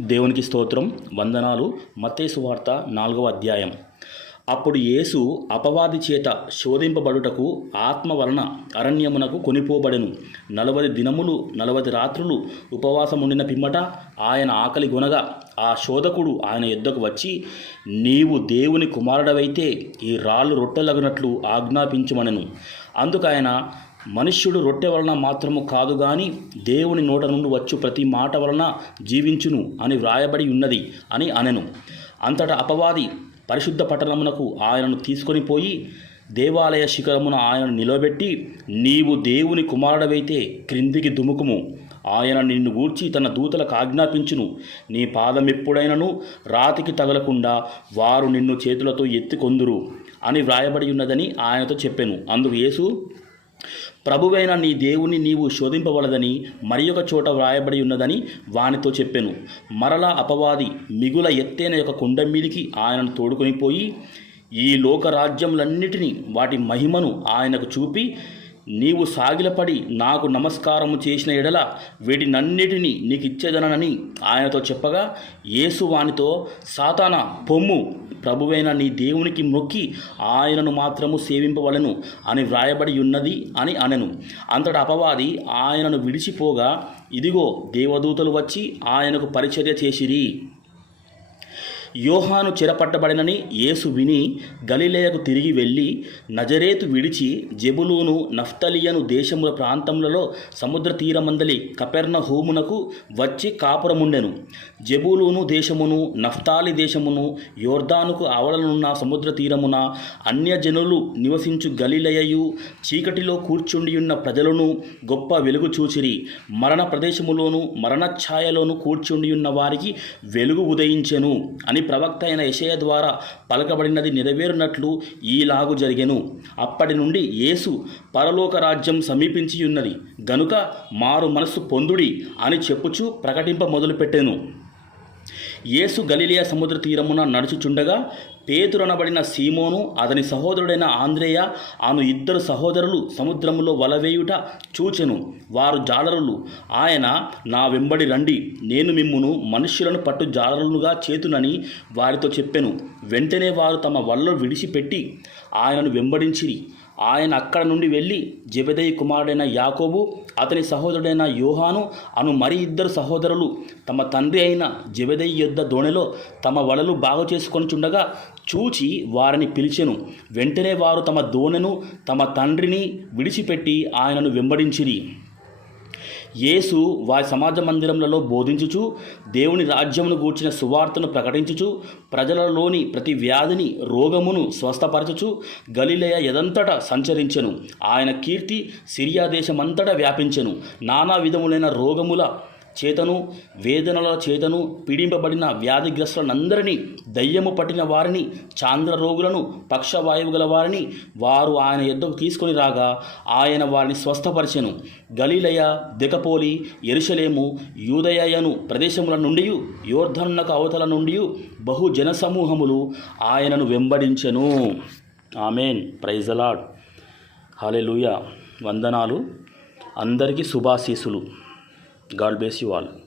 దేవునికి స్తోత్రం. వందనాలు. మతేసు వార్త నాలుగవ అధ్యాయం. అప్పుడు యేసు అపవాది చేత శోధింపబడుటకు ఆత్మ వలన అరణ్యమునకు కొనిపోబడెను. నలవది దినములు నలవది రాత్రులు ఉపవాసముండిన పిమ్మట ఆయన ఆకలి గొనగా ఆ శోధకుడు ఆయన యొద్దకు వచ్చి నీవు దేవుని కుమారుడవైతే ఈ రాళ్ళు రొట్టెలగునట్లు ఆజ్ఞాపించమనెను. అందుకు ఆయన మనుష్యుడు రొట్టె వలన మాత్రము కాదు గాని దేవుని నోట నుండి వచ్చు ప్రతి మాట వలన జీవించును అని వ్రాయబడి ఉన్నది అని అనెను. అంతటా అపవాది పరిశుద్ధ పట్టణమునకు ఆయనను తీసుకొని పోయి దేవాలయ శిఖరమున ఆయనను నిలబెట్టి నీవు దేవుని కుమారుడవైతే క్రిందికి దుముకుము. ఆయన నిన్ను గూర్చి తన దూతలకు ఆజ్ఞాపించును. నీ పాదం ఎప్పుడైనను రాతికి తగలకుండా వారు నిన్ను చేతులతో ఎత్తుకొందురు అని వ్రాయబడి ఉన్నదని ఆయనతో చెప్పాను. అందుకు యేసు ప్రభువైన నీ దేవుని నీవు శోధింపవలదని మరి ఒక చోట వ్రాయబడి ఉన్నదని వానితో చెప్పెను. మరలా అపవాది మిగుల ఎత్తైన యొక్క కొండ మీదికి ఆయనను తోడుకొని పోయి ఈ లోకరాజ్యములన్నిటినీ వాటి మహిమను ఆయనకు చూపి నీవు సాగిలపడి నాకు నమస్కారము చేసిన ఎడల వీటినన్నిటినీ నీకు ఇచ్చేదనని ఆయనతో చెప్పగా యేసు వానితో సాతాన పొమ్ము ప్రభువైన నీ దేవునికి మొక్కి ఆయనను మాత్రము సేవింపవలను అని వ్రాయబడి ఉన్నది అని అనెను. అంతటా అపవాది ఆయనను విడిచిపోగా ఇదిగో దేవదూతలు వచ్చి ఆయనకు పరిచర్య చేసిరి. యోహాను చెరపట్టబడినని యేసు విని గలిలేయకు తిరిగి వెళ్ళి నజరేతు విడిచి జెబులూను నఫ్తలియను దేశముల ప్రాంతములలో సముద్ర తీరమందలి కపెర్ణ హోమునకు వచ్చి కాపురముండెను. జెబులూను దేశమును నఫ్తాలి దేశమును యోర్దానుకు ఆవలనున్న సముద్ర తీరమున అన్యజనులు నివసించు గలిలయయు చీకటిలో కూర్చుండియున్న ప్రజలను గొప్ప వెలుగు చూచిరి. మరణ ప్రదేశములోను మరణఛాయలోను కూర్చుండియున్న వారికి వెలుగు ఉదయించెను అని ప్రవక్త అయిన యషయ ద్వారా పలకబడినది నెరవేరునట్లు ఈలాగు జరిగెను. అప్పటి నుండి యేసు పరలోక రాజ్యం సమీపించి ఉన్నది గనుక మారు మనస్సు పొందుడి అని చెప్పుచూ ప్రకటింప మొదలుపెట్టెను. యేసు గలిలియా సముద్ర తీరమున నడుచుచుండగా పేతురనబడిన సీమోను అతని సహోదరుడైన ఆంధ్రేయ ఆమె ఇద్దరు సహోదరులు సముద్రములో వలవేయుట చూచెను. వారు జాలరులు. ఆయన నా వెంబడి రండి. నేను మిమ్మును మనుష్యులను పట్టు జాలరులుగా చేతునని వారితో చెప్పెను. వెంటనే వారు తమ వల్ల విడిచిపెట్టి ఆయనను వెంబడించిరి. ఆయన అక్కడ నుండి వెళ్ళి జబెదయి కుమారుడైన యాకోబు అతని సహోదరుడైన యోహాను అను మరి ఇద్దరు సహోదరులు తమ తండ్రి అయిన జబెదయి యొద్ద దోణిలో తమ వలలు బాగు చేసుకొని చుండగా చూచి వారిని పిలిచెను. వెంటనే వారు తమ దోణెను తమ తండ్రిని విడిచిపెట్టి ఆయనను వెంబడించిరి. యేసు వారి సమాజ మందిరములలో బోధించుచు దేవుని రాజ్యమును గూర్చిన సువార్తను ప్రకటించుచు ప్రజలలోని ప్రతి వ్యాధిని రోగమును స్వస్థపరచుచు గలిలయ ఎదంతటా సంచరించెను. ఆయన కీర్తి సిరియా దేశమంతటా వ్యాపించెను. నానా విధములైన రోగముల చేతను వేదనల చేతను పీడింపబడిన వ్యాధిగ్రస్తులనందరినీ దయ్యము పట్టిన వారిని చాంద్ర రోగులను పక్షవాయువు గల వారిని వారు ఆయన యుద్ధకు తీసుకొని రాగా ఆయన వారిని స్వస్థపరిచెను. గలీలయ దిగపోలి ఎరుషలేము యూదయను ప్రదేశముల నుండి యోర్ధన్నకు అవతల నుండి బహు జనసమూహములు ఆయనను వెంబడించెను. ఆమెన్. ప్రైజలాడ్ హాలెలూయ వందనాలు. అందరికీ శుభాశీసులు God bless you all.